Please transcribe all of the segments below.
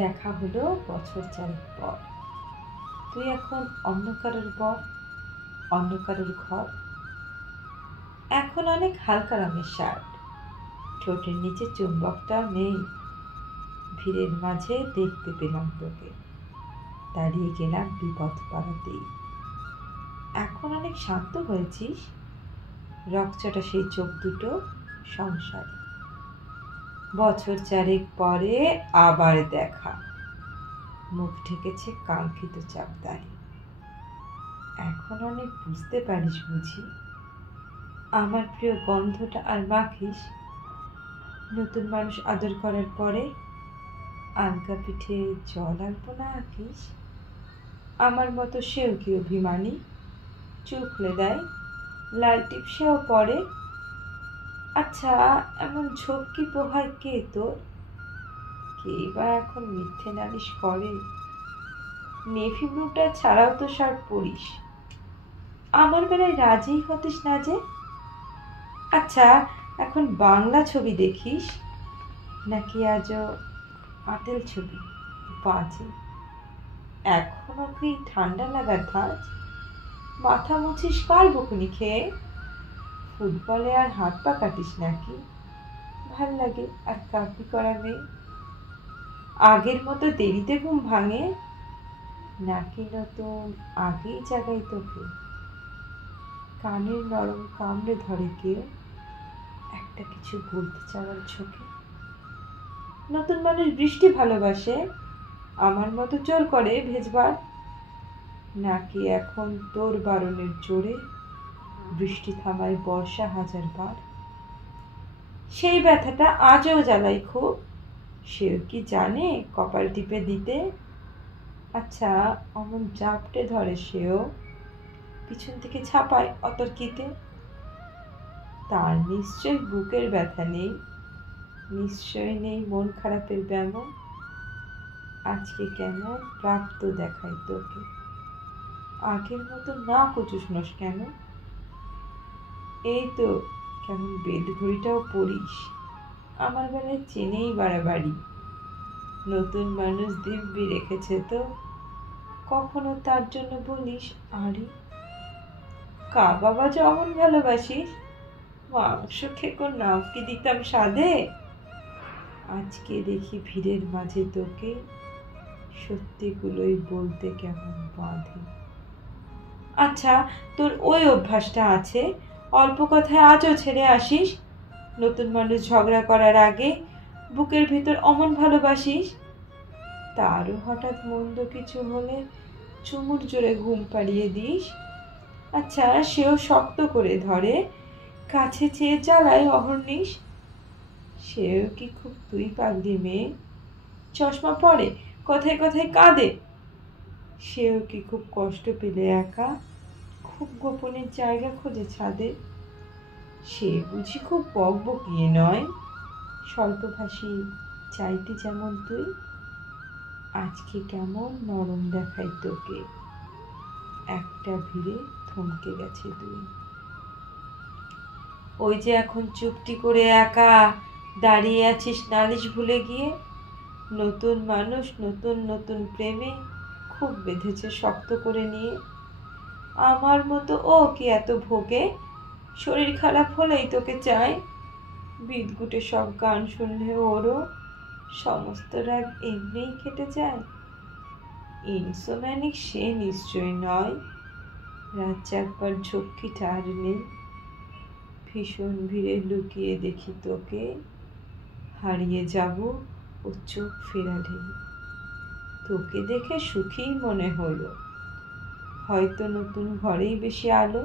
দেখা হলো বছর চারেক পর। তুই এখন অন্য কারোর বর, অন্য কারোর ঘর। এখন অনেক হালকা রঙের শার্ট, ঠোঁটের নিচে চুম্বকটাও নেই। ভিড়ের মাঝে দেখতে পেলাম তোকে, দাঁড়িয়ে গেলাম বিপদ পাড়াতেই। এখন অনেক শান্ত হয়েছিস, রকচটা সেই চোখ দুটো সংসার। বছর চারেক পরে আবার দেখা, মুখ ঢেকেছে কাঙ্ক্ষিত চাপদারি। এখন অনেক বুঝতে পারিস বুঝি, আমার প্রিয় গন্ধটা আর মাখিস। নতুন মানুষ আদর করার পরে আলগা পিঠে জল আলপো না আঁকিস। আমার মতো সেও কি অভিমানী, চুকলে দেয় লাল টিপ সেও পরে। আচ্ছা, এমন ঝক্কি পোহায় কে তোর? কে বা এখন মিথ্যে নালিশ করে? নেভি ব্লুটা ছাড়াও তো শার্ট পরিস, আমার বেলায় রাজি হতিস না যে। আচ্ছা, এখন বাংলা ছবি দেখিস নাকি আজও আঁতেল ছবি? বাজে, এখনো কি ঠান্ডা লাগার ধাঁচ? মাথা মুছিস কার বকুনি খেয়ে? ফুটবলে আর হাত পা কাটিস নাকি? ভাল লাগে আর কাপি করা মেয়ে। আগের মতো দেরিতে ঘুম ভাঙে নাকি নতুন আগেই জাগাই তোকে? কানের নরম কামড়ে ধরে কেউ একটা কিছু বলতে চাওয়ার ঝোঁকে? নতুন মানুষ বৃষ্টি ভালোবাসে, আমার মতো জোর করে ভেজবার। নাকি এখন তোর বারণের জোরে বৃষ্টি থামায় বর্ষা হাজারবার? সেই ব্যথাটা আজও জ্বালাই খুব, সেও কি জানে কপাল টিপে দিতে? আচ্ছা, অমন জাপটে ধরে সেও, পিছন থেকে ছাপায় অতর্কিতে। তার নিশ্চয় বুকের ব্যথা নেই, নিশ্চয় নেই মন খারাপের ব্যামো। আজকে কেমন প্রাপ্ত দেখায় তোকে, আগের মতো না কচুসনস কেন? এই তো কেমন বেদ ঘড়িটাও পড়িস, আমার বেলায় চেনেই বাড়াবাড়ি। নতুন মানুষ দিব্যি রেখেছে তো, কখনো তার জন্য বলিস আরে? বাবা যে অমন ভালোবাসিস, মাংস খেকোর নাম কি দিতাম সাধে। আজকে দেখি ভিড়ের মাঝে তোকে, সত্যিগুলোই বলতে কেমন বাঁধে। আচ্ছা, তোর ওই অভ্যাসটা আছে, অল্প কথায় আজও ছেড়ে আসিস। নতুন মানুষ ঝগড়া করার আগে বুকের ভিতর অমন ভালোবাসিস। তারও হঠাৎ মন্দ কিছু হলে চুমুর জোরে ঘুম পাড়িয়ে দিস। আচ্ছা, সেও শক্ত করে ধরে, কাছে চেয়ে জ্বালায় অহর্নিশ। সেও কি খুব তুই পাগলি মেয়ে, চশমা পরে, কথায় কথায় কাঁদে? সেও কি খুব কষ্ট পেলে একা, খুব গোপনের জায়গা খোঁজে ছাদে? সে বুঝি খুব বকবকিয়ে নয়, স্বল্পভাষী, চাইতে যেমন তুই। আজকে কেমন নরম দেখায় তোকে, একটা ভিড়ে থমকে গেছে তুই। ওই যে এখন চুপটি করে একা দাঁড়িয়ে আছিস নালিশ ভুলে গিয়ে। নতুন মানুষ নতুন নতুন প্রেমে খুব বেঁধেছে শক্ত করে নিয়ে। আমার মতো ও কি এত ভোগে, শরীর খারাপ হলেই তোকে চায়। বিদঘুটে সব গান শুনলে ওরও সমস্ত রাগ এমনিই কেটে যায়। ইনসোম্যানিক সে নিশ্চয় নয়, রাত জাগবার ঝক্কিটা আর নেই। ভীষণ ভিড়ে লুকিয়ে দেখি তোকে, হারিয়ে যাব ও চোখ ফেরালে। তোকে দেখে সুখীই মনে হলো, হয়তো নতুন ঘরেই বেশি আলো।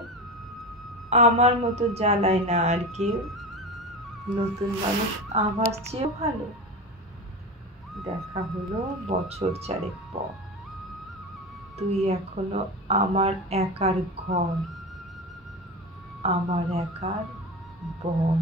আমার মতো জ্বালায় না আর কেউ, নতুন মানুষ আমার চেয়েও ভালো। দেখা হলো বছর চারেক পর, তুই এখনো আমার একার ঘর, আমার একার বর।